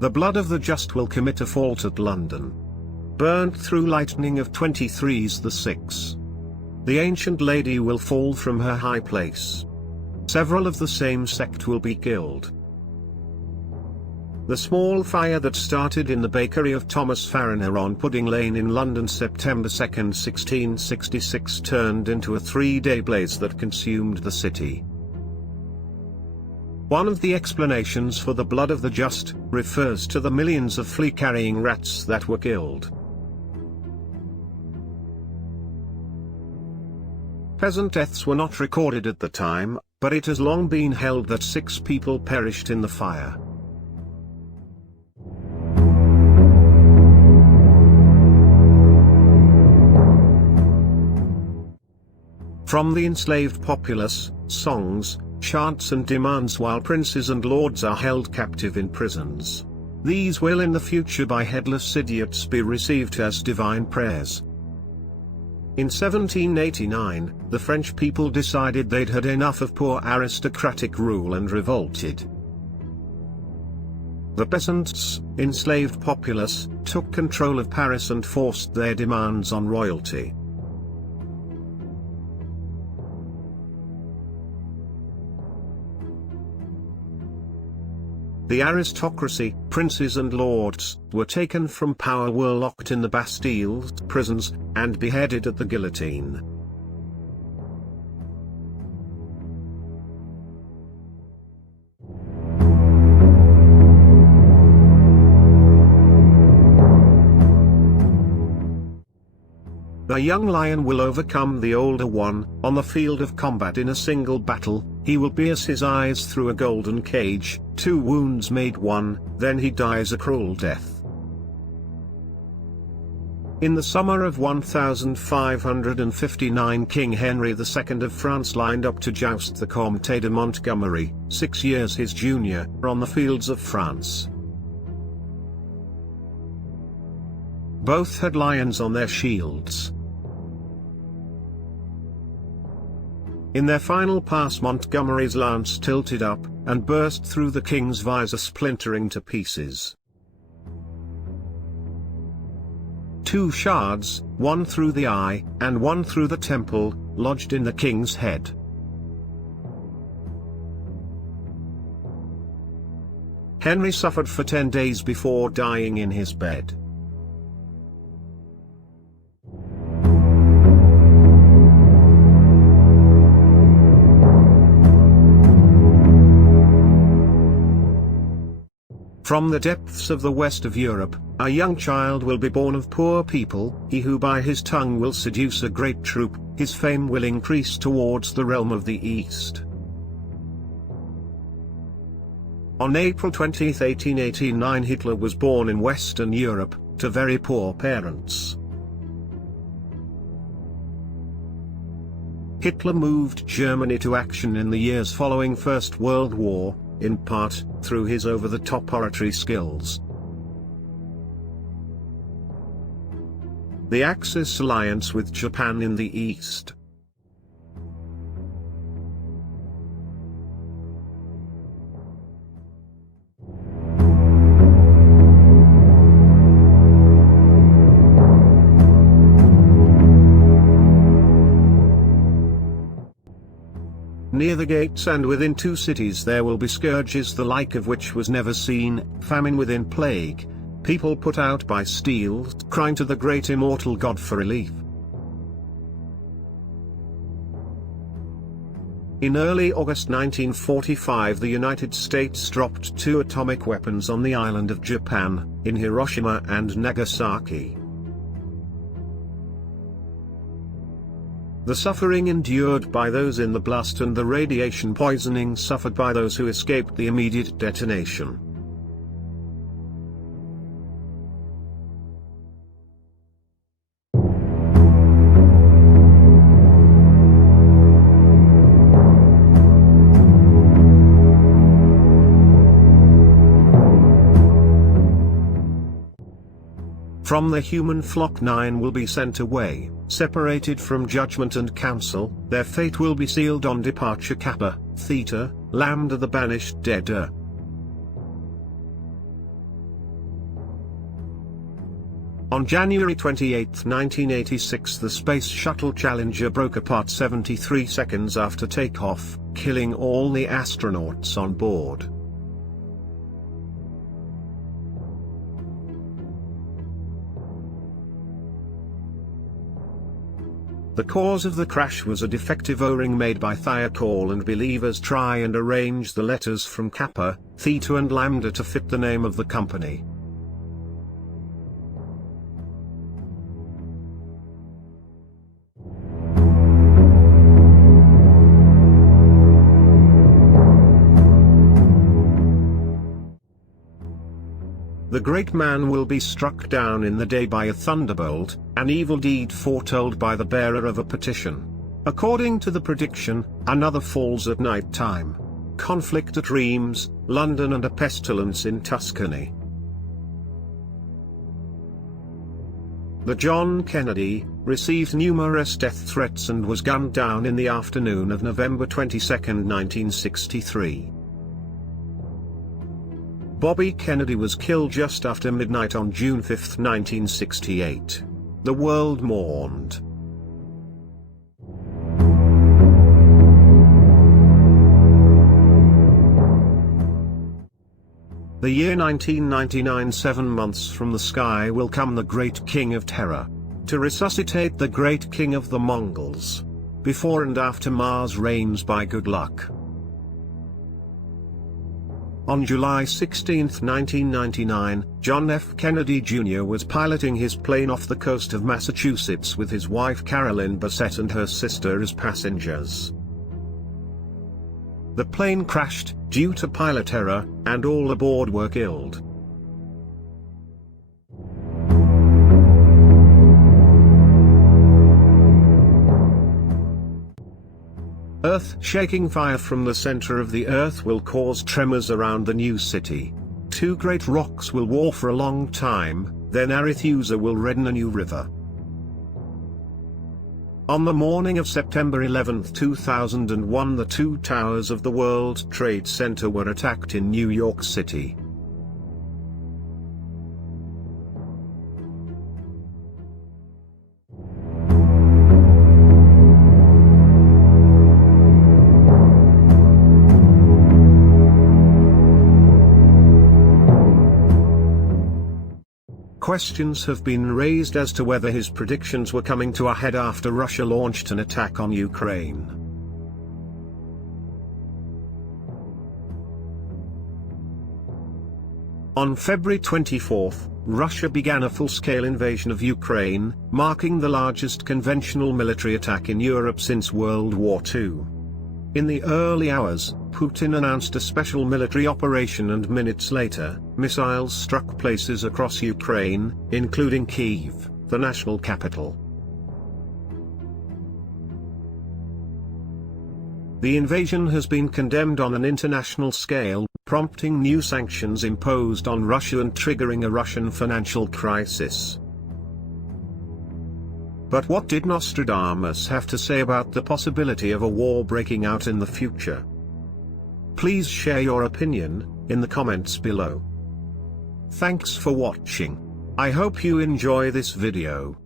The blood of the just will commit a fault at London. Burnt through lightning of 23's the 6. The ancient lady will fall from her high place. Several of the same sect will be killed. The small fire that started in the bakery of Thomas Fariner on Pudding Lane in London September 2, 1666 turned into a 3-day blaze that consumed the city. One of the explanations for the blood of the just refers to the millions of flea-carrying rats that were killed. Peasant deaths were not recorded at the time, but it has long been held that 6 people perished in the fire. From the enslaved populace, songs, chants and demands while princes and lords are held captive in prisons. These will in the future by headless idiots be received as divine prayers. In 1789, the French people decided they'd had enough of poor aristocratic rule and revolted. The peasants, enslaved populace, took control of Paris and forced their demands on royalty. The aristocracy, princes and lords, were taken from power, were locked in the Bastilles, prisons, and beheaded at the guillotine. The young lion will overcome the older one. On the field of combat in a single battle, he will pierce his eyes through a golden cage, 2 wounds made 1, then he dies a cruel death. In the summer of 1559 King Henry II of France lined up to joust the Comte de Montgomery, 6 years his junior, on the fields of France. Both had lions on their shields. In their final pass Montgomery's lance tilted up, and burst through the king's visor, splintering to pieces. 2 shards, one through the eye, and one through the temple, lodged in the king's head. Henry suffered for 10 days before dying in his bed. From the depths of the west of Europe, a young child will be born of poor people, he who by his tongue will seduce a great troop, his fame will increase towards the realm of the east. On April 20, 1889 Hitler was born in Western Europe, to very poor parents. Hitler moved Germany to action in the years following First World War, in part, through his over-the-top oratory skills. The Axis alliance with Japan in the east. Near the gates and within 2 cities there will be scourges the like of which was never seen, famine within plague, people put out by steel, crying to the great immortal God for relief. In early August 1945 the United States dropped 2 atomic weapons on the island of Japan, in Hiroshima and Nagasaki. The suffering endured by those in the blast and the radiation poisoning suffered by those who escaped the immediate detonation. From the human flock 9 will be sent away, separated from judgment and counsel, their fate will be sealed on departure. Kappa, Theta, Lambda, the banished dead. On January 28, 1986, the Space Shuttle Challenger broke apart 73 seconds after takeoff, killing all the astronauts on board. The cause of the crash was a defective O-ring made by thiokol, and believers try and arrange the letters from Kappa, Theta and Lambda to fit the name of the company. The great man will be struck down in the day by a thunderbolt, an evil deed foretold by the bearer of a petition. According to the prediction, another falls at night time. Conflict at Reims, London, and a pestilence in Tuscany. The John Kennedy received numerous death threats and was gunned down in the afternoon of November 22, 1963. Bobby Kennedy was killed just after midnight on June 5, 1968. The world mourned. The year 1999, 7 months from the sky will come the Great King of Terror, to resuscitate the Great King of the Mongols. Before and after Mars reigns by good luck. On July 16, 1999, John F. Kennedy Jr. was piloting his plane off the coast of Massachusetts with his wife Carolyn Bassett and her sister as passengers. The plane crashed, due to pilot error, and all aboard were killed. Earth-shaking fire from the center of the Earth will cause tremors around the new city. Two great rocks will war for a long time, then Arethusa will redden a new river. On the morning of September 11, 2001, the two towers of the World Trade Center were attacked in New York City. Questions have been raised as to whether his predictions were coming to a head after Russia launched an attack on Ukraine. On February 24, Russia began a full-scale invasion of Ukraine, marking the largest conventional military attack in Europe since World War II. In the early hours, Putin announced a special military operation, and minutes later, missiles struck places across Ukraine, including Kyiv, the national capital. The invasion has been condemned on an international scale, prompting new sanctions imposed on Russia and triggering a Russian financial crisis. But what did Nostradamus have to say about the possibility of a war breaking out in the future? Please share your opinion in the comments below. Thanks for watching. I hope you enjoy this video.